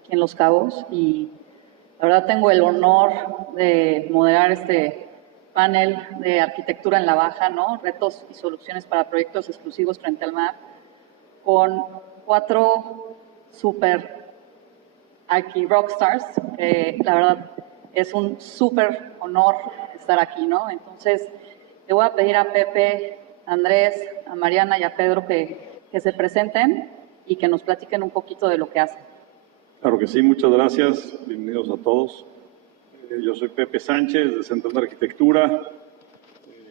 aquí en Los Cabos y la verdad tengo el honor de moderar este panel de arquitectura en la baja, ¿no? Retos y soluciones para proyectos exclusivos frente al mar, con 4 super rockstars, que la verdad es un súper honor estar aquí, ¿no? Entonces, le voy a pedir a Pepe, a Andrés, a Mariana y a Pedro que se presenten y que nos platiquen un poquito de lo que hacen. Claro que sí, muchas gracias. Bienvenidos a todos. Yo soy Pepe Sánchez, de Central de Arquitectura,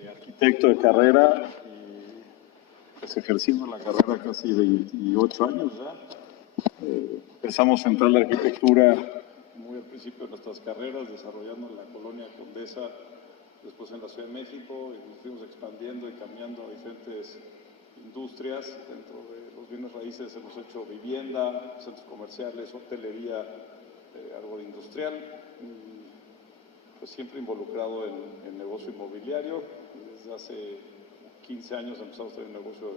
arquitecto de carrera, y pues ejerciendo la carrera casi 28 años ya. Empezamos Central de Arquitectura muy al principio de nuestras carreras, desarrollando en la colonia Condesa, después en la Ciudad de México, y nos fuimos expandiendo y cambiando a diferentes industrias. Dentro de los bienes raíces hemos hecho vivienda, centros comerciales, hotelería, algo de industrial, pues siempre involucrado en negocio inmobiliario. Desde hace 15 años empezamos a tener un negocio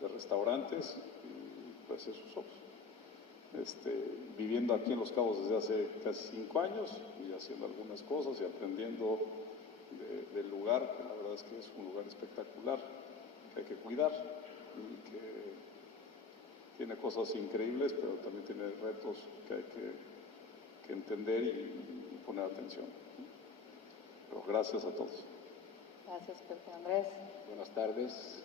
de restaurantes, y pues eso somos. Viviendo aquí en Los Cabos desde hace casi 5 años y haciendo algunas cosas y aprendiendo del lugar, que la verdad es que es un lugar espectacular, que hay que cuidar y que tiene cosas increíbles, pero también tiene retos que hay que entender y poner atención. Pero gracias a todos. Gracias, Pepe. Andrés. Buenas tardes,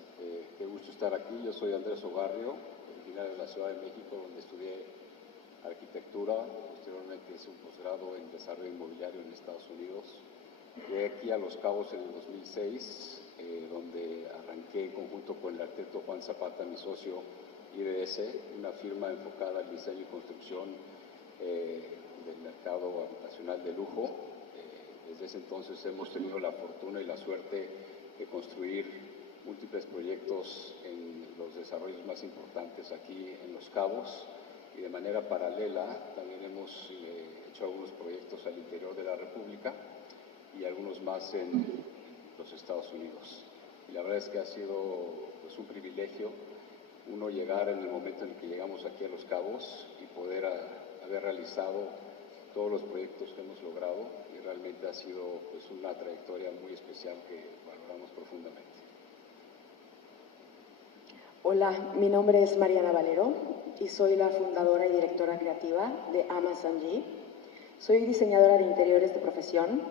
qué gusto estar aquí. Yo soy Andrés Ogarrio, originario de la Ciudad de México, donde estudié arquitectura, posteriormente hice un posgrado en desarrollo inmobiliario en Estados Unidos. Llegué aquí a Los Cabos en el 2006, donde arranqué en conjunto con el arquitecto Juan Zapata, mi socio, IDS, una firma enfocada al diseño y construcción del mercado habitacional de lujo. Desde ese entonces hemos tenido la fortuna y la suerte de construir múltiples proyectos en los desarrollos más importantes aquí en Los Cabos, y de manera paralela también hemos hecho algunos proyectos al interior de la República y algunos más en los Estados Unidos. Y la verdad es que ha sido pues, un privilegio uno llegar en el momento en el que llegamos aquí a Los Cabos y poder haber realizado todos los proyectos que hemos logrado, y realmente ha sido pues, una trayectoria muy especial que valoramos profundamente. Hola, mi nombre es Mariana Valero y soy la fundadora y directora creativa de Amazon G. Soy diseñadora de interiores de profesión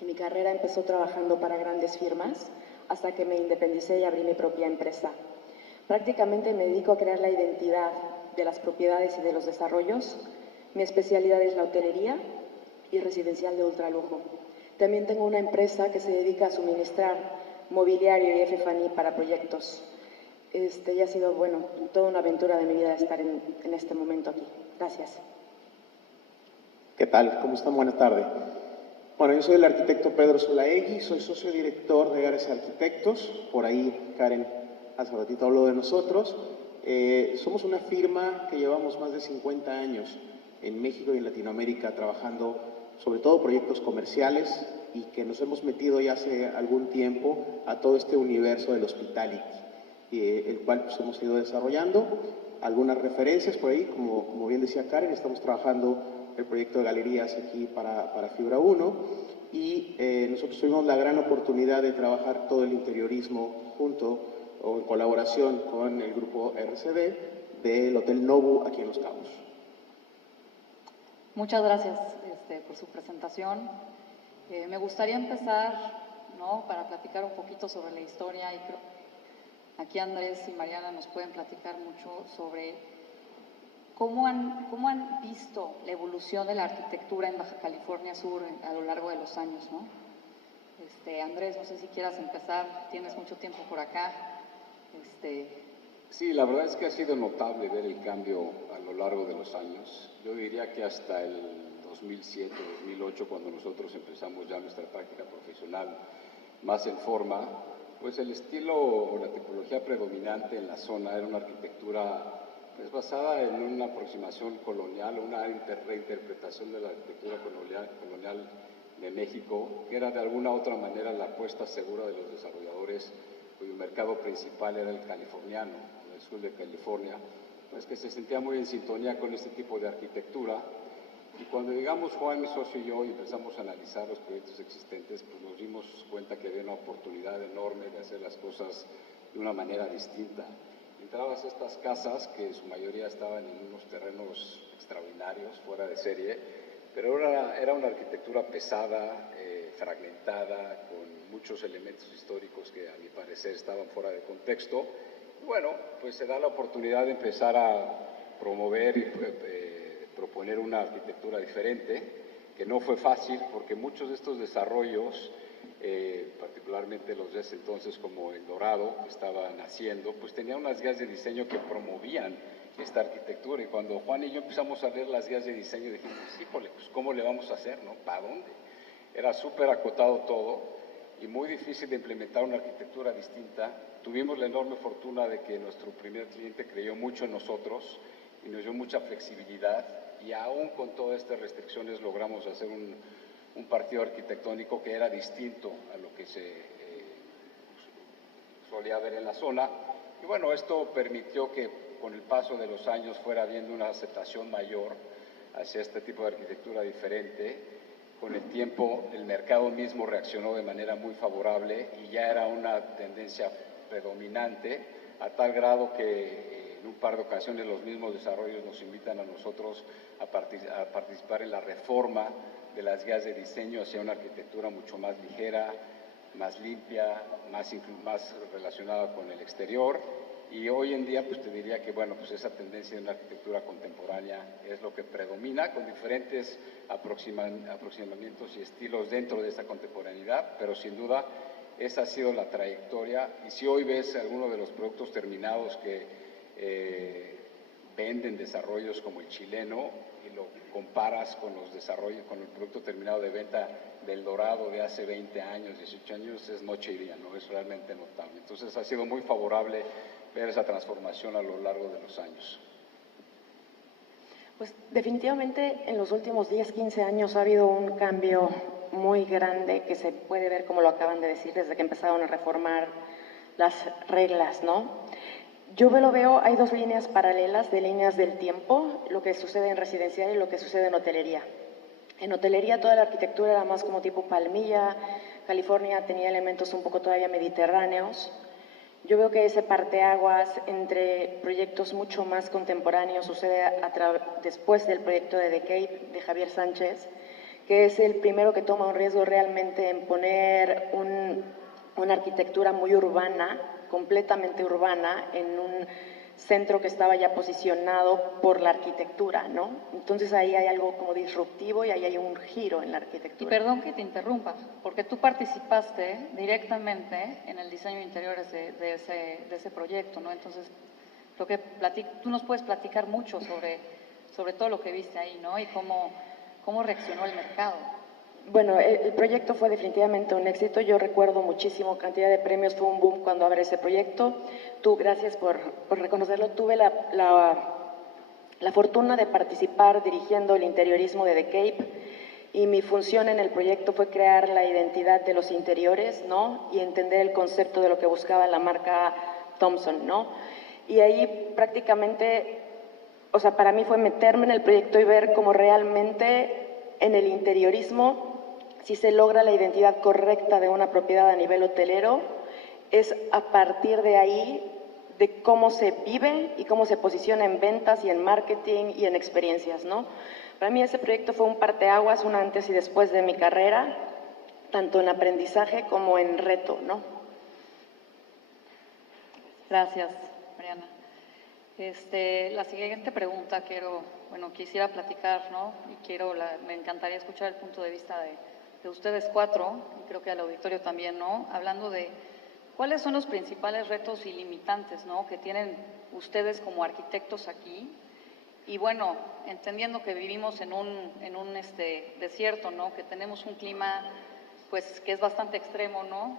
y mi carrera empezó trabajando para grandes firmas hasta que me independicé y abrí mi propia empresa. Prácticamente me dedico a crear la identidad de las propiedades y de los desarrollos. Mi especialidad es la hotelería y residencial de ultralujo. También tengo una empresa que se dedica a suministrar mobiliario y F&E para proyectos. Ya ha sido, bueno, toda una aventura de mi vida estar en este momento aquí. Gracias. ¿Qué tal? ¿Cómo están? Buenas tardes. Bueno, yo soy el arquitecto Pedro Solaegui, soy socio director de Gares Arquitectos. Por ahí Karen hace ratito habló de nosotros. Somos una firma que llevamos más de 50 años en México y en Latinoamérica trabajando sobre todo proyectos comerciales, y que nos hemos metido ya hace algún tiempo a todo este universo del hospitality, el cual pues, hemos ido desarrollando. Algunas referencias por ahí, como bien decía Karen, estamos trabajando el proyecto de galerías aquí para Fibra 1, y nosotros tuvimos la gran oportunidad de trabajar todo el interiorismo junto o en colaboración con el grupo RCD del Hotel Nobu aquí en Los Cabos. Muchas gracias por su presentación. Me gustaría empezar, ¿no?, para platicar un poquito sobre la historia, y creo que aquí Andrés y Mariana nos pueden platicar mucho sobre cómo han visto la evolución de la arquitectura en Baja California Sur a lo largo de los años, ¿no? Andrés, no sé si quieras empezar, tienes mucho tiempo por acá. Sí, la verdad es que ha sido notable ver el cambio a lo largo de los años. Yo diría que hasta el 2007, 2008, cuando nosotros empezamos ya nuestra práctica profesional más en forma, pues el estilo o la tipología predominante en la zona era una arquitectura pues, basada en una aproximación colonial, una reinterpretación de la arquitectura colonial de México, que era de alguna u otra manera la apuesta segura de los desarrolladores, cuyo mercado principal era el californiano, en el sur de California, pues que se sentía muy en sintonía con este tipo de arquitectura. Y cuando llegamos Juan, mi socio y yo, y empezamos a analizar los proyectos existentes, pues nos dimos cuenta que había una oportunidad enorme de hacer las cosas de una manera distinta. Entrabas a estas casas, que en su mayoría estaban en unos terrenos extraordinarios, fuera de serie, pero era una arquitectura pesada, fragmentada, con muchos elementos históricos que a mi parecer estaban fuera de contexto. Y bueno, pues se da la oportunidad de empezar a promover y proponer una arquitectura diferente, que no fue fácil porque muchos de estos desarrollos, particularmente los de ese entonces como El Dorado, que estaban haciendo, pues tenían unas guías de diseño que promovían esta arquitectura. Y cuando Juan y yo empezamos a ver las guías de diseño, dijimos, híjole, pues ¿cómo le vamos a hacer, no? ¿Para dónde? Era súper acotado todo y muy difícil de implementar una arquitectura distinta. Tuvimos la enorme fortuna de que nuestro primer cliente creyó mucho en nosotros y nos dio mucha flexibilidad, y aún con todas estas restricciones logramos hacer un partido arquitectónico que era distinto a lo que se solía ver en la zona. Y bueno, esto permitió que con el paso de los años fuera habiendo una aceptación mayor hacia este tipo de arquitectura diferente. Con el tiempo el mercado mismo reaccionó de manera muy favorable y ya era una tendencia predominante, a tal grado que en un par de ocasiones los mismos desarrollos nos invitan a nosotros a participar en la reforma de las guías de diseño hacia una arquitectura mucho más ligera, más limpia, más relacionada con el exterior. Y hoy en día pues te diría que bueno, pues esa tendencia de una arquitectura contemporánea es lo que predomina, con diferentes aproximamientos y estilos dentro de esa contemporaneidad, pero sin duda esa ha sido la trayectoria. Y si hoy ves algunos de los productos terminados que venden desarrollos como el chileno y lo comparas con los desarrollos, con el producto terminado de venta del Dorado de hace 20 años, 18 años, es noche y día, ¿no? Es realmente notable. Entonces ha sido muy favorable ver esa transformación a lo largo de los años. Pues definitivamente en los últimos 10, 15 años ha habido un cambio muy grande que se puede ver, como lo acaban de decir, desde que empezaron a reformar las reglas, ¿no? Yo lo veo, hay dos líneas paralelas de líneas del tiempo, lo que sucede en residencial y lo que sucede en hotelería. En hotelería toda la arquitectura era más como tipo Palmilla, California tenía elementos un poco todavía mediterráneos. Yo veo que ese parteaguas entre proyectos mucho más contemporáneos sucede después del proyecto de The Cape, de Javier Sánchez, que es el primero que toma un riesgo realmente en poner una arquitectura muy urbana, completamente urbana, en un centro que estaba ya posicionado por la arquitectura, ¿no? Entonces ahí hay algo como disruptivo y ahí hay un giro en la arquitectura. Y perdón que te interrumpa, porque tú participaste directamente en el diseño de interiores de ese proyecto, ¿no? Entonces, creo que tú nos puedes platicar mucho sobre todo lo que viste ahí, ¿no? Y cómo reaccionó el mercado. Bueno, el proyecto fue definitivamente un éxito. Yo recuerdo muchísimo, cantidad de premios, fue un boom cuando abre ese proyecto. Tú, gracias por reconocerlo. Tuve la fortuna de participar dirigiendo el interiorismo de The Cape, y mi función en el proyecto fue crear la identidad de los interiores, ¿no? Y entender el concepto de lo que buscaba la marca Thompson, ¿no? Y ahí prácticamente, o sea, para mí fue meterme en el proyecto y ver cómo realmente en el interiorismo, si se logra la identidad correcta de una propiedad a nivel hotelero, es a partir de ahí de cómo se vive y cómo se posiciona en ventas y en marketing y en experiencias, ¿no? Para mí ese proyecto fue un parteaguas, un antes y después de mi carrera, tanto en aprendizaje como en reto, ¿no? Gracias, Mariana. La siguiente pregunta quisiera platicar, ¿no? Y me encantaría escuchar el punto de vista de ustedes cuatro, y creo que al auditorio también, ¿no? Hablando de cuáles son los principales retos y limitantes, ¿no? Que tienen ustedes como arquitectos aquí. Y bueno, entendiendo que vivimos en un desierto, ¿no? Que tenemos un clima, pues, que es bastante extremo, ¿no?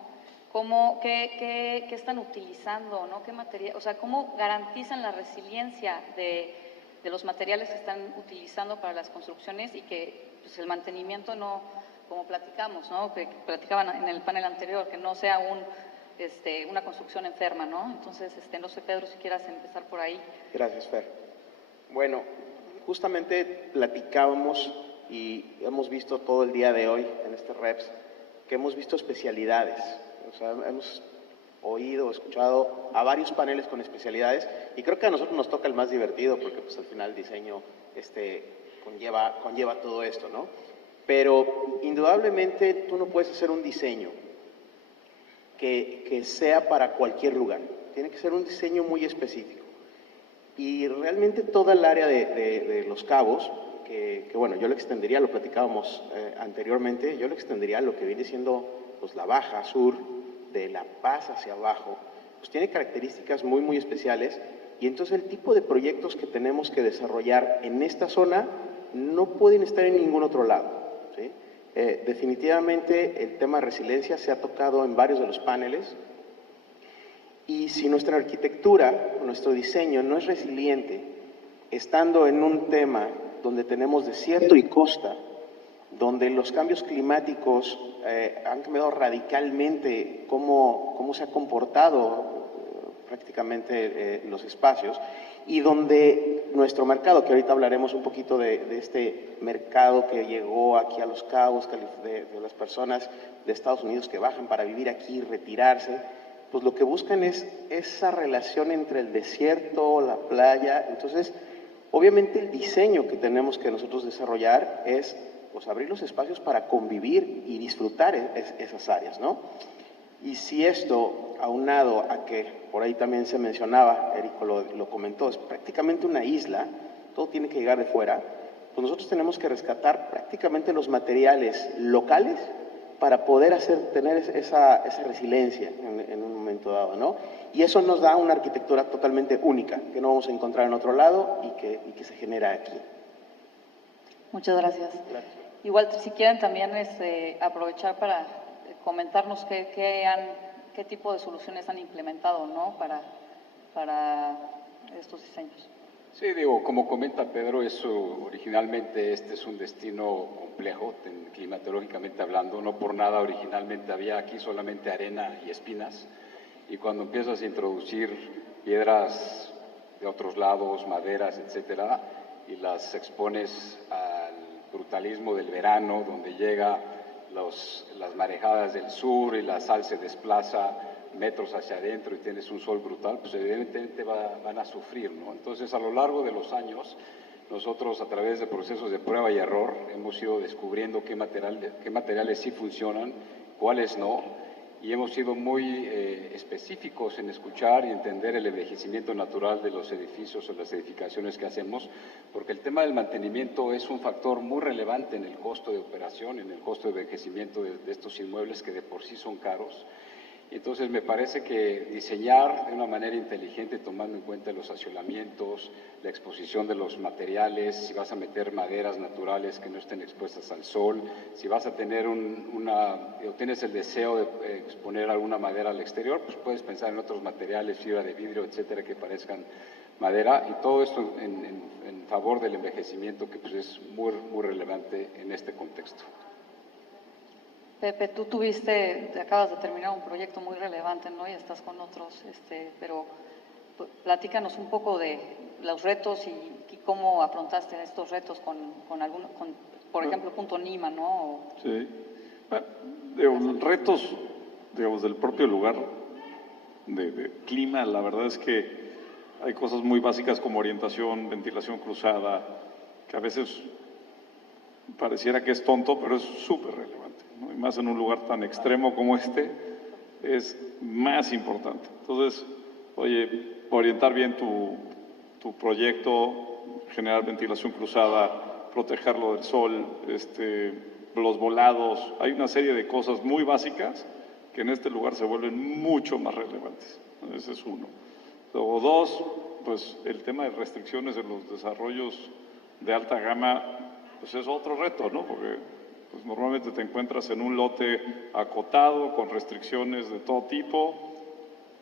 ¿Qué están utilizando, ¿no? ¿Qué material? O sea, ¿cómo garantizan la resiliencia de los materiales que están utilizando para las construcciones y que pues, el mantenimiento no, como platicamos, ¿no? Que platicaban en el panel anterior, que no sea una construcción enferma, ¿no? Entonces, no sé, Pedro, si quieras empezar por ahí. Gracias, Fer. Bueno, justamente platicábamos y hemos visto todo el día de hoy en este REPS que hemos visto especialidades. O sea, hemos oído, escuchado a varios paneles con especialidades y creo que a nosotros nos toca el más divertido porque pues al final el diseño conlleva todo esto, ¿no? Pero indudablemente tú no puedes hacer un diseño que sea para cualquier lugar. Tiene que ser un diseño muy específico. Y realmente toda el área de Los Cabos, que bueno, yo lo extendería, lo platicábamos anteriormente, yo lo extendería a lo que viene siendo pues, la baja sur, de La Paz hacia abajo, pues tiene características muy, muy especiales. Y entonces el tipo de proyectos que tenemos que desarrollar en esta zona no pueden estar en ningún otro lado, ¿sí? Definitivamente el tema de resiliencia se ha tocado en varios de los paneles y si nuestra arquitectura, nuestro diseño no es resiliente, estando en un tema donde tenemos desierto y costa, donde los cambios climáticos han cambiado radicalmente cómo se ha comportado prácticamente los espacios y donde nuestro mercado, que ahorita hablaremos un poquito de este mercado que llegó aquí a Los Cabos, de las personas de Estados Unidos que bajan para vivir aquí y retirarse, pues lo que buscan es esa relación entre el desierto, la playa. Entonces, obviamente el diseño que tenemos que nosotros desarrollar es pues, abrir los espacios para convivir y disfrutar esas áreas, ¿no? Y si esto, aunado a que por ahí también se mencionaba, Érico lo comentó, es prácticamente una isla, todo tiene que llegar de fuera, pues nosotros tenemos que rescatar prácticamente los materiales locales para poder tener esa resiliencia en un momento dado, ¿no? Y eso nos da una arquitectura totalmente única, que no vamos a encontrar en otro lado y que se genera aquí. Muchas gracias. Gracias. Igual, si quieren también aprovechar para comentarnos qué tipo de soluciones han implementado, ¿no? para estos diseños. Sí, digo, como comenta Pedro, originalmente este es un destino complejo, climatológicamente hablando. No por nada originalmente había aquí solamente arena y espinas. Y cuando empiezas a introducir piedras de otros lados, maderas, etcétera, y las expones al brutalismo del verano, donde llega las marejadas del sur y la sal se desplaza metros hacia adentro y tienes un sol brutal, pues evidentemente van a sufrir, ¿no? Entonces, a lo largo de los años, nosotros a través de procesos de prueba y error hemos ido descubriendo qué materiales sí funcionan, cuáles no, y hemos sido muy específicos en escuchar y entender el envejecimiento natural de los edificios o las edificaciones que hacemos, porque el tema del mantenimiento es un factor muy relevante en el costo de operación, en el costo de envejecimiento de estos inmuebles que de por sí son caros. Entonces, me parece que diseñar de una manera inteligente, tomando en cuenta los aislamientos, la exposición de los materiales, si vas a meter maderas naturales que no estén expuestas al sol, si vas a tener o tienes el deseo de exponer alguna madera al exterior, pues puedes pensar en otros materiales, fibra de vidrio, etcétera, que parezcan madera, y todo esto en favor del envejecimiento, que pues es muy, muy relevante en este contexto. Pepe, tú acabas de terminar un proyecto muy relevante, ¿no? Y estás con otros, pero platícanos un poco de los retos y cómo afrontaste estos retos por ejemplo, Punto Nima, ¿no? Sí. Bueno, retos, digamos, del propio lugar de clima, la verdad es que hay cosas muy básicas como orientación, ventilación cruzada, que a veces pareciera que es tonto, pero es súper relevante, ¿no? Y más en un lugar tan extremo como este, es más importante. Entonces, oye, orientar bien tu proyecto, generar ventilación cruzada, protegerlo del sol, los volados, hay una serie de cosas muy básicas que en este lugar se vuelven mucho más relevantes. Ese es uno. Luego, dos, pues el tema de restricciones en los desarrollos de alta gama, pues es otro reto, ¿no? Porque pues normalmente te encuentras en un lote acotado, con restricciones de todo tipo,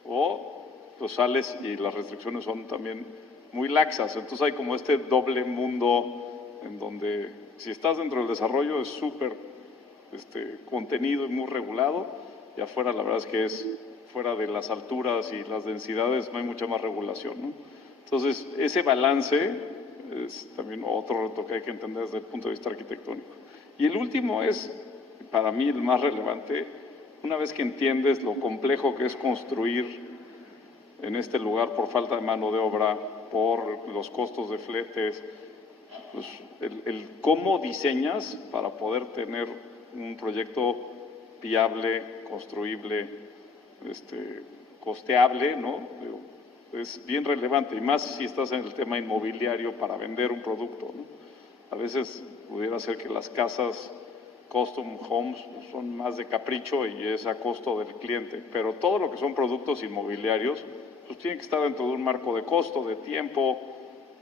o pues sales y las restricciones son también muy laxas. Entonces hay como este doble mundo en donde si estás dentro del desarrollo es súper contenido y muy regulado, y afuera la verdad es que fuera de las alturas y las densidades no hay mucha más regulación, ¿no? Entonces ese balance Es también otro reto que hay que entender desde el punto de vista arquitectónico. Y el último es, para mí, el más relevante. Una vez que entiendes lo complejo que es construir en este lugar por falta de mano de obra, por los costos de fletes, pues el cómo diseñas para poder tener un proyecto viable, construible, costeable, ¿no? Es bien relevante, y más si estás en el tema inmobiliario para vender un producto, ¿no? A veces pudiera ser que las casas custom homes son más de capricho y es a costo del cliente, pero todo lo que son productos inmobiliarios pues tiene que estar dentro de un marco de costo, de tiempo,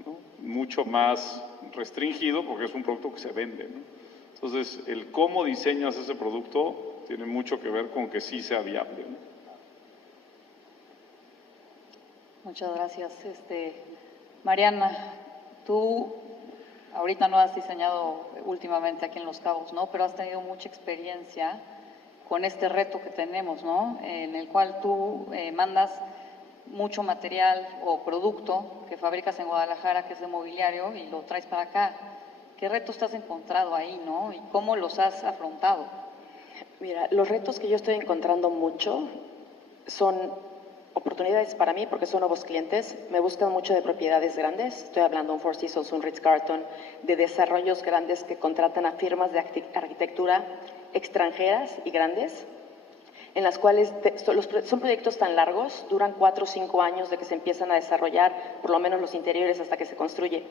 ¿no? Mucho más restringido porque es un producto que se vende, ¿no? Entonces, el cómo diseñas ese producto tiene mucho que ver con que sí sea viable, ¿no? Muchas gracias. Mariana, tú ahorita no has diseñado últimamente aquí en Los Cabos, ¿no? Pero has tenido mucha experiencia con este reto que tenemos, ¿no? En el cual tú mandas mucho material o producto que fabricas en Guadalajara, que es de mobiliario, y lo traes para acá. ¿Qué retos te has encontrado ahí, no? ¿Y cómo los has afrontado? Mira, los retos que yo estoy encontrando mucho son oportunidades para mí porque son nuevos clientes. Me buscan mucho de propiedades grandes. Estoy hablando de un Four Seasons, un Ritz-Carlton, de desarrollos grandes que contratan a firmas de arquitectura extranjeras y grandes, en las cuales son proyectos tan largos, duran 4 o 5 años de que se empiezan a desarrollar, por lo menos los interiores, hasta que se construye.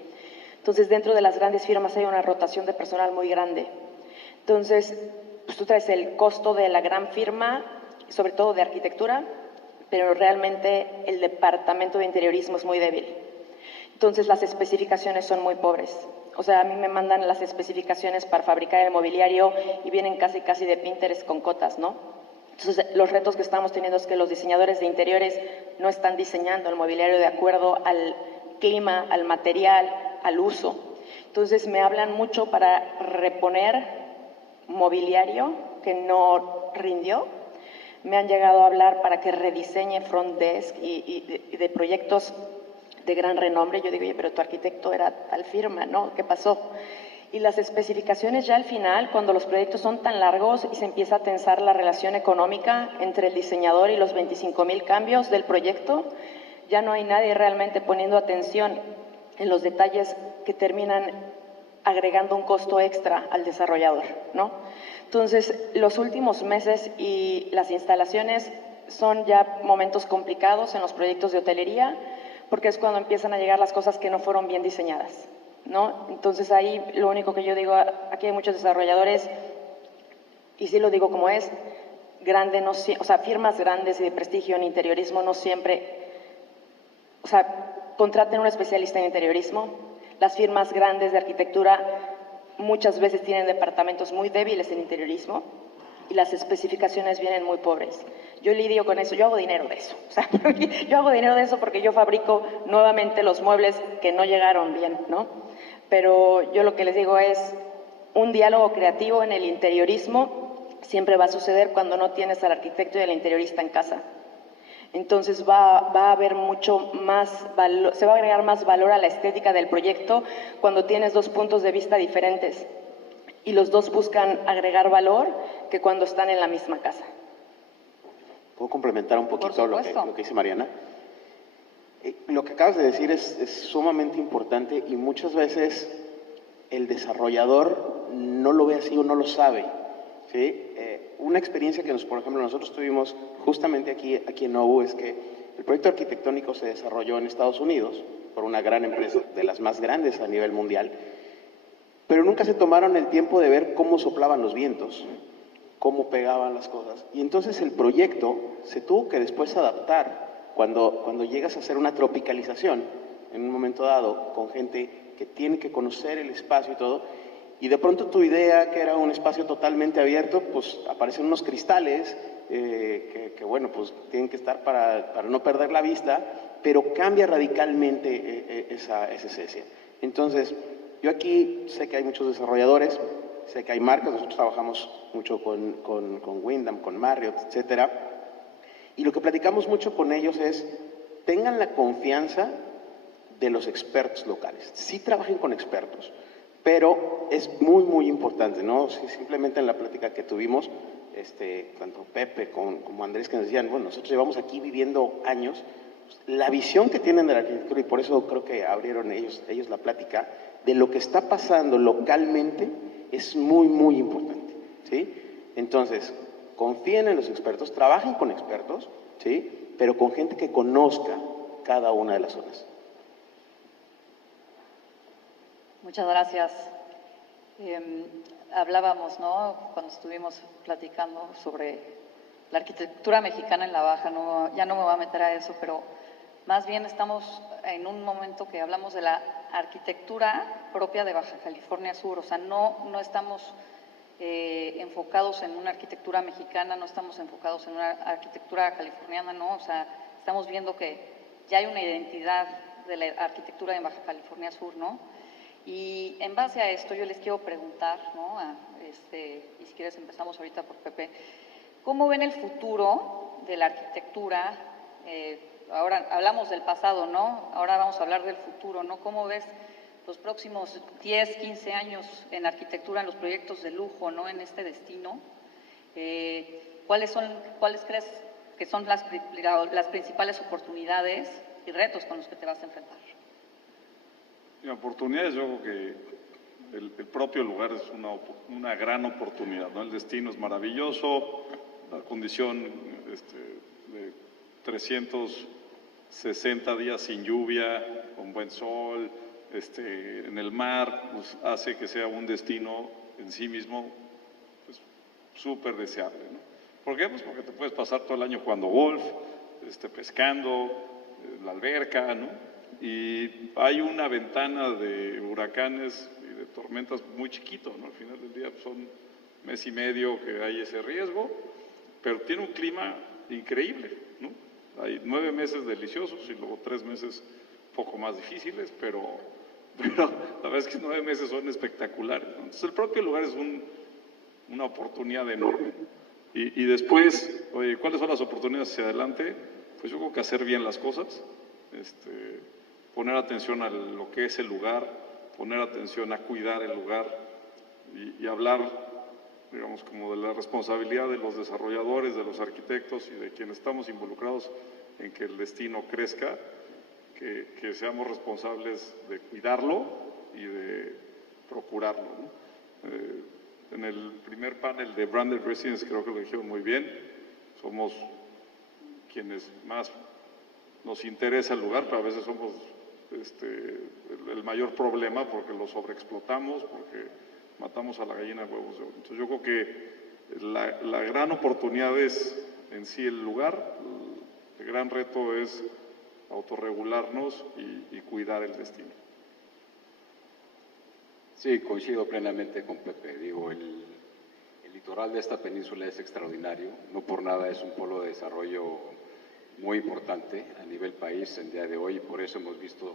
Entonces, dentro de las grandes firmas hay una rotación de personal muy grande. Entonces, pues tú traes el costo de la gran firma, sobre todo de arquitectura, pero realmente el departamento de interiorismo es muy débil. Entonces, las especificaciones son muy pobres. O sea, a mí me mandan las especificaciones para fabricar el mobiliario y vienen casi de Pinterest con cotas, ¿no? Entonces, los retos que estamos teniendo es que los diseñadores de interiores no están diseñando el mobiliario de acuerdo al clima, al material, al uso. Entonces, me hablan mucho para reponer mobiliario que no rindió. Me han llegado a hablar para que rediseñe front desk y de proyectos de gran renombre. Yo digo, oye, pero tu arquitecto era tal firma, ¿no? ¿Qué pasó? Y las especificaciones ya al final, cuando los proyectos son tan largos y se empieza a tensar la relación económica entre el diseñador y los 25,000 cambios del proyecto, ya no hay nadie realmente poniendo atención en los detalles que terminan agregando un costo extra al desarrollador, ¿no? Entonces, los últimos meses y las instalaciones son ya momentos complicados en los proyectos de hotelería, porque es cuando empiezan a llegar las cosas que no fueron bien diseñadas, ¿no? Entonces ahí lo único que yo digo, aquí hay muchos desarrolladores, y sí lo digo como es, grande, no, o sea, firmas grandes y de prestigio en interiorismo no siempre, o sea, contraten un especialista en interiorismo. Las firmas grandes de arquitectura muchas veces tienen departamentos muy débiles en interiorismo y las especificaciones vienen muy pobres. Yo lidio con eso, yo hago dinero de eso. O sea, yo hago dinero de eso porque yo fabrico nuevamente los muebles que no llegaron bien, ¿no? Pero yo lo que les digo es, un diálogo creativo en el interiorismo siempre va a suceder cuando no tienes al arquitecto y al interiorista en casa. Entonces va a haber mucho más valor, se va a agregar más valor a la estética del proyecto cuando tienes dos puntos de vista diferentes y los dos buscan agregar valor que cuando están en la misma casa. ¿Puedo complementar un poquito lo que dice Mariana? Lo que acabas de decir es sumamente importante y muchas veces el desarrollador no lo ve así o no lo sabe, ¿sí? Una experiencia que, por ejemplo, nosotros tuvimos justamente aquí en Nobu es que el proyecto arquitectónico se desarrolló en Estados Unidos por una gran empresa, de las más grandes a nivel mundial, pero nunca se tomaron el tiempo de ver cómo soplaban los vientos, cómo pegaban las cosas. Y entonces el proyecto se tuvo que después adaptar cuando llegas a hacer una tropicalización, en un momento dado, con gente que tiene que conocer el espacio y todo, y de pronto tu idea, que era un espacio totalmente abierto, pues aparecen unos cristales que bueno, pues tienen que estar para no perder la vista, pero cambia radicalmente esa esencia. Entonces, yo aquí sé que hay muchos desarrolladores, sé que hay marcas, nosotros trabajamos mucho con Wyndham, con Marriott, etcétera, y lo que platicamos mucho con ellos es, tengan la confianza de los expertos locales. Sí trabajen con expertos, pero es muy, muy importante, ¿no? Sí, simplemente en la plática que tuvimos, tanto Pepe como Andrés, que nos decían, bueno, nosotros llevamos aquí viviendo años, la visión que tienen de la arquitectura, y por eso creo que abrieron ellos la plática, de lo que está pasando localmente es muy, muy importante, ¿sí? Entonces, confíen en los expertos, trabajen con expertos, ¿sí? Pero con gente que conozca cada una de las zonas. Muchas gracias. Hablábamos, ¿no?, cuando estuvimos platicando sobre la arquitectura mexicana en la Baja, no, ya no me voy a meter a eso, pero más bien estamos en un momento que hablamos de la arquitectura propia de Baja California Sur, o sea, no estamos enfocados en una arquitectura mexicana, no estamos enfocados en una arquitectura californiana, ¿no? O sea, estamos viendo que ya hay una identidad de la arquitectura en Baja California Sur, ¿no? Y en base a esto yo les quiero preguntar, ¿no?, y si quieres empezamos ahorita por Pepe, ¿cómo ven el futuro de la arquitectura? Ahora hablamos del pasado, ¿no? Ahora vamos a hablar del futuro, ¿no? ¿Cómo ves los próximos 10, 15 años en arquitectura, en los proyectos de lujo, ¿no?, en este destino? ¿Cuáles crees que son las principales oportunidades y retos con los que te vas a enfrentar? Oportunidades, yo creo que el propio lugar es una gran oportunidad, ¿no? El destino es maravilloso, la condición de 360 días sin lluvia, con buen sol, en el mar, pues hace que sea un destino en sí mismo pues, súper deseable, ¿no? ¿Por qué? Pues porque te puedes pasar todo el año jugando golf, pescando, la alberca, ¿no? Y hay una ventana de huracanes y de tormentas muy chiquito, ¿no? Al final del día son mes y medio que hay ese riesgo, pero tiene un clima increíble, ¿no? Hay 9 meses deliciosos y luego 3 meses un poco más difíciles, pero la verdad es que 9 meses son espectaculares, ¿no? Entonces el propio lugar es una oportunidad enorme. Y después, oye, ¿cuáles son las oportunidades hacia adelante? Pues yo creo que hacer bien las cosas, poner atención a lo que es el lugar, poner atención a cuidar el lugar y hablar, digamos, como de la responsabilidad de los desarrolladores, de los arquitectos y de quienes estamos involucrados en que el destino crezca, que seamos responsables de cuidarlo y de procurarlo, ¿no? En el primer panel de Branded Residence creo que lo dijeron muy bien, somos quienes más nos interesa el lugar, pero a veces somos el mayor problema porque lo sobreexplotamos, porque matamos a la gallina de huevos de oro. Entonces yo creo que la gran oportunidad es en sí el lugar, el gran reto es autorregularnos y cuidar el destino. Sí, coincido plenamente con Pepe. Digo, el litoral de esta península es extraordinario, no por nada es un polo de desarrollo muy importante a nivel país en día de hoy, y por eso hemos visto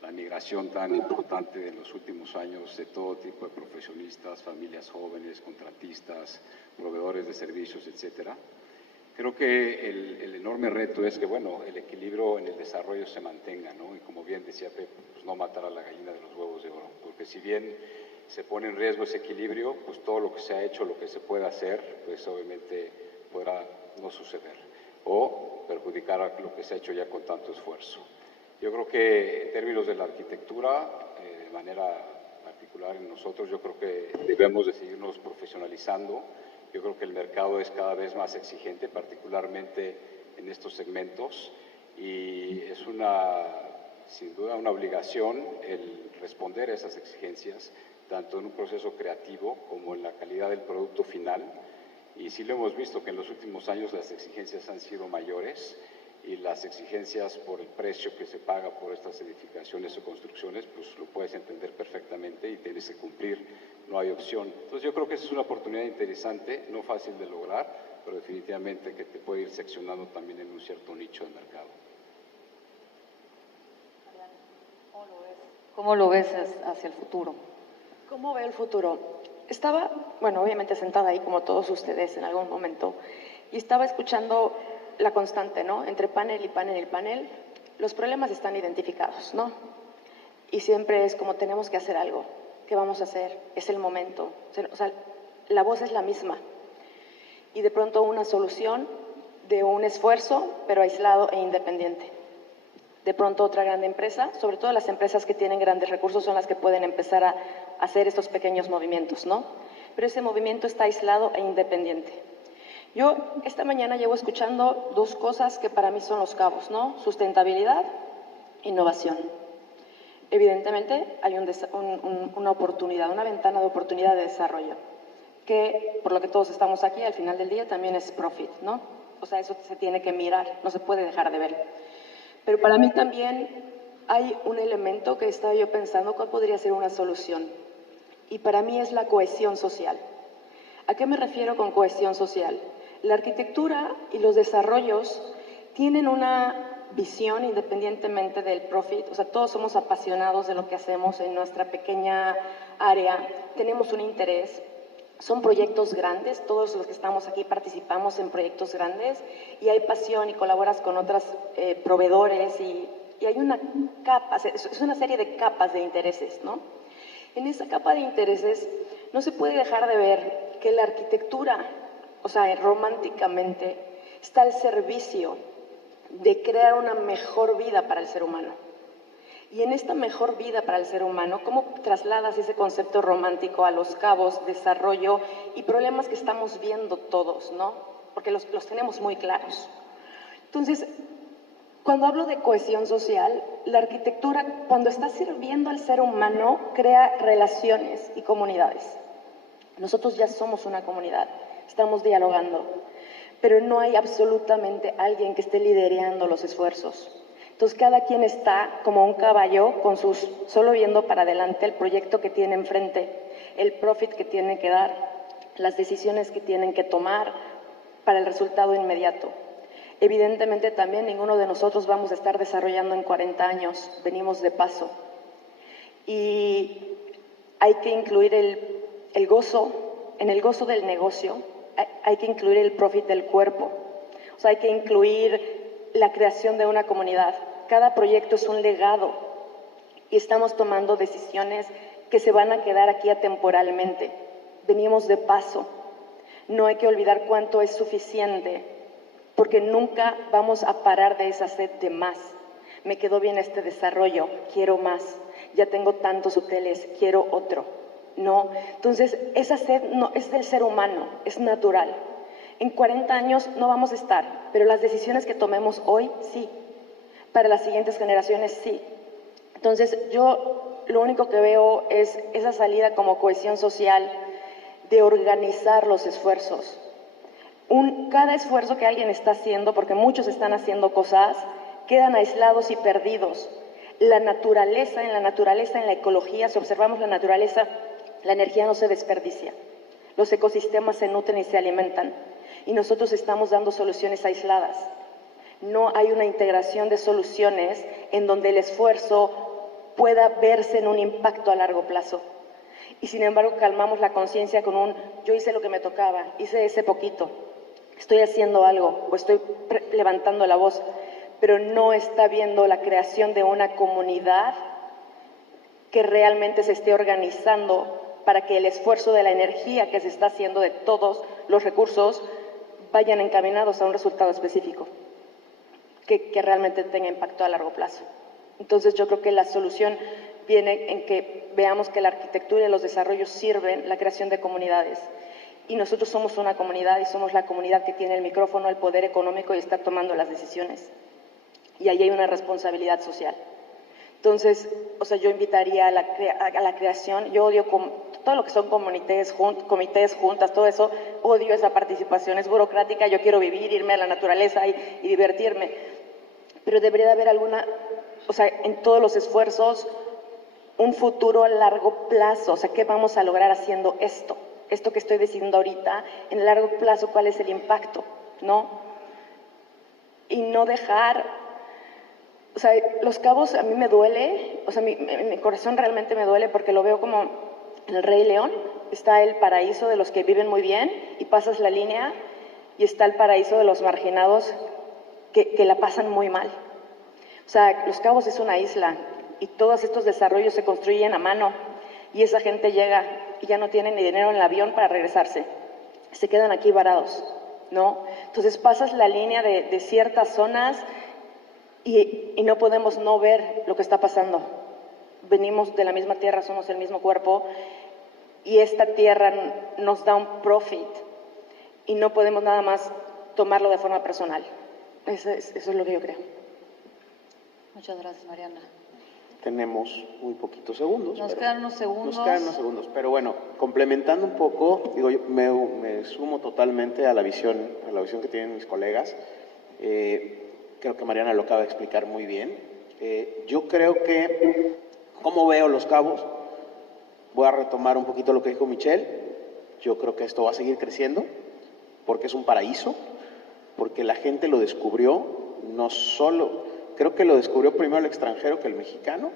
la migración tan importante en los últimos años de todo tipo de profesionistas, familias jóvenes, contratistas, proveedores de servicios, etcétera. Creo que el enorme reto es que, bueno, el equilibrio en el desarrollo se mantenga, ¿no? Y como bien decía Pepe, pues no matar a la gallina de los huevos de oro, porque si bien se pone en riesgo ese equilibrio, pues todo lo que se ha hecho, lo que se puede hacer, pues obviamente podrá no suceder o perjudicar a lo que se ha hecho ya con tanto esfuerzo. Yo creo que en términos de la arquitectura, de manera particular en nosotros, yo creo que debemos de seguirnos profesionalizando. Yo creo que el mercado es cada vez más exigente, particularmente en estos segmentos, y es sin duda una obligación el responder a esas exigencias, tanto en un proceso creativo como en la calidad del producto final. Y sí lo hemos visto que en los últimos años las exigencias han sido mayores y las exigencias por el precio que se paga por estas edificaciones o construcciones, pues lo puedes entender perfectamente y tienes que cumplir, no hay opción. Entonces yo creo que esa es una oportunidad interesante, no fácil de lograr, pero definitivamente que te puede ir seccionando también en un cierto nicho de mercado. ¿Cómo lo ves hacia el futuro? ¿Cómo veo el futuro? Estaba, bueno, obviamente sentada ahí como todos ustedes en algún momento y estaba escuchando la constante, ¿no? Entre panel y panel y panel, los problemas están identificados, ¿no? y siempre es como tenemos que hacer algo. ¿Qué vamos a hacer? Es el momento. O sea, la voz es la misma. Y de pronto una solución de un esfuerzo, pero aislado e independiente. De pronto otra gran empresa, sobre todo las empresas que tienen grandes recursos son las que pueden empezar a hacer estos pequeños movimientos, ¿no? Pero ese movimiento está aislado e independiente. Yo esta mañana llevo escuchando dos cosas que para mí son los cabos, ¿no? Sustentabilidad, innovación. Evidentemente hay una oportunidad, una ventana de oportunidad de desarrollo, que por lo que todos estamos aquí, al final del día también es profit, ¿no? O sea, eso se tiene que mirar, no se puede dejar de ver. Pero para mí también hay un elemento que estaba yo pensando, ¿cuál podría ser una solución? Y para mí es la cohesión social. ¿A qué me refiero con cohesión social? La arquitectura y los desarrollos tienen una visión independientemente del profit, o sea, todos somos apasionados de lo que hacemos en nuestra pequeña área, tenemos un interés, son proyectos grandes, todos los que estamos aquí participamos en proyectos grandes y hay pasión y colaboras con otros proveedores y hay una capa, es una serie de capas de intereses, ¿no? En esa capa de intereses no se puede dejar de ver que la arquitectura, o sea, románticamente, está al servicio de crear una mejor vida para el ser humano. Y en esta mejor vida para el ser humano, ¿cómo trasladas ese concepto romántico a los cabos, desarrollo y problemas que estamos viendo todos, ¿no? Porque los tenemos muy claros. Entonces, cuando hablo de cohesión social, la arquitectura, cuando está sirviendo al ser humano, crea relaciones y comunidades. Nosotros ya somos una comunidad, estamos dialogando, pero no hay absolutamente alguien que esté liderando los esfuerzos. Entonces, cada quien está como un caballo, solo viendo para adelante el proyecto que tiene enfrente, el profit que tiene que dar, las decisiones que tienen que tomar para el resultado inmediato. Evidentemente, también ninguno de nosotros vamos a estar desarrollando en 40 años, venimos de paso. Y hay que incluir el gozo, en el gozo del negocio, hay que incluir el profit del cuerpo, o sea, hay que incluir la creación de una comunidad. Cada proyecto es un legado y estamos tomando decisiones que se van a quedar aquí atemporalmente. Venimos de paso. No hay que olvidar cuánto es suficiente, porque nunca vamos a parar de esa sed de más. Me quedó bien este desarrollo, quiero más. Ya tengo tantos hoteles, quiero otro. No, entonces esa sed no es del ser humano, es natural. En 40 años no vamos a estar, pero las decisiones que tomemos hoy, sí. Para las siguientes generaciones, sí. Entonces yo lo único que veo es esa salida como cohesión social de organizar los esfuerzos. Cada esfuerzo que alguien está haciendo, porque muchos están haciendo cosas, quedan aislados y perdidos. En la naturaleza, en la ecología, si observamos la naturaleza, la energía no se desperdicia. Los ecosistemas se nutren y se alimentan. Y nosotros estamos dando soluciones aisladas. No hay una integración de soluciones en donde el esfuerzo pueda verse en un impacto a largo plazo. Y sin embargo calmamos la conciencia con yo hice lo que me tocaba, hice ese poquito, estoy haciendo algo o estoy levantando la voz, pero no está viendo la creación de una comunidad que realmente se esté organizando para que el esfuerzo de la energía que se está haciendo de todos los recursos vayan encaminados a un resultado específico que realmente tenga impacto a largo plazo. Entonces yo creo que la solución viene en que veamos que la arquitectura y los desarrollos sirven la creación de comunidades. Y nosotros somos una comunidad y somos la comunidad que tiene el micrófono, el poder económico y está tomando las decisiones. Y ahí hay una responsabilidad social. Entonces, o sea, yo invitaría a la creación. Yo odio todo lo que son comités, juntas, todo eso, odio esa participación, es burocrática. Yo quiero vivir, irme a la naturaleza y divertirme. Pero debería de haber o sea, en todos los esfuerzos, un futuro a largo plazo. O sea, ¿qué vamos a lograr haciendo esto? Esto que estoy diciendo ahorita, en largo plazo, ¿cuál es el impacto? ¿No? Y no dejar... O sea, Los Cabos a mí me duele, o sea, mi corazón realmente me duele porque lo veo como el Rey León. Está el paraíso de los que viven muy bien y pasas la línea, y está el paraíso de los marginados que la pasan muy mal. O sea, Los Cabos es una isla y todos estos desarrollos se construyen a mano y esa gente llega y ya no tiene ni dinero en el avión para regresarse, se quedan aquí varados, ¿no? Entonces pasas la línea de ciertas zonas y no podemos no ver lo que está pasando. Venimos de la misma tierra, somos el mismo cuerpo y esta tierra nos da un profit y no podemos nada más tomarlo de forma personal. Eso es lo que yo creo. Muchas gracias, Mariana. Tenemos muy poquitos segundos. Nos quedan unos segundos. Pero bueno, complementando un poco, digo, yo me sumo totalmente a la visión que tienen mis colegas. Creo que Mariana lo acaba de explicar muy bien. Yo creo que, ¿cómo veo Los Cabos? Voy a retomar un poquito lo que dijo Michelle. Yo creo que esto va a seguir creciendo porque es un paraíso, porque la gente lo descubrió, no solo, creo que lo descubrió primero el extranjero que el mexicano,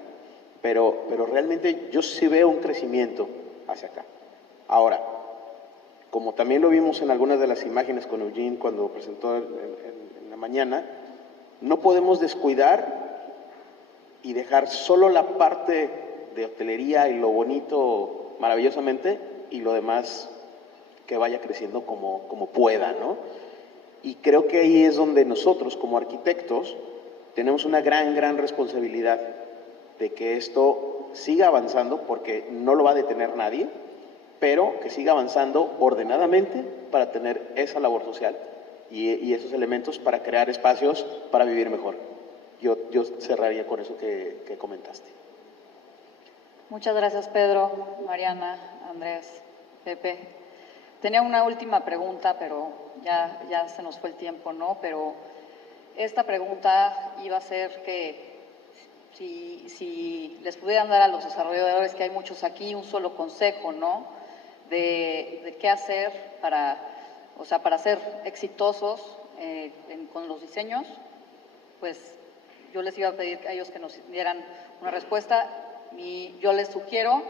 pero realmente yo sí veo un crecimiento hacia acá. Ahora, como también lo vimos en algunas de las imágenes con Eugene cuando presentó en la mañana, no podemos descuidar y dejar solo la parte de hotelería y lo bonito maravillosamente y lo demás que vaya creciendo como pueda, ¿no? Y creo que ahí es donde nosotros como arquitectos tenemos una gran responsabilidad de que esto siga avanzando porque no lo va a detener nadie, pero que siga avanzando ordenadamente para tener esa labor social y esos elementos para crear espacios para vivir mejor. Yo cerraría con eso que comentaste. Muchas gracias, Pedro, Mariana, Andrés, Pepe. Tenía una última pregunta, pero ya se nos fue el tiempo, ¿no? Pero esta pregunta iba a ser que si les pudieran dar a los desarrolladores, que hay muchos aquí, un solo consejo, ¿no? De qué hacer para ser exitosos con los diseños, pues yo les iba a pedir a ellos que nos dieran una respuesta y yo les sugiero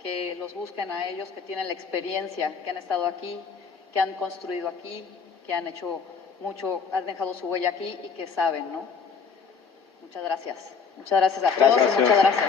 que los busquen a ellos que tienen la experiencia, que han estado aquí, que han construido aquí, que han hecho mucho, han dejado su huella aquí y que saben, ¿no? Muchas gracias. Muchas gracias a todos y muchas gracias.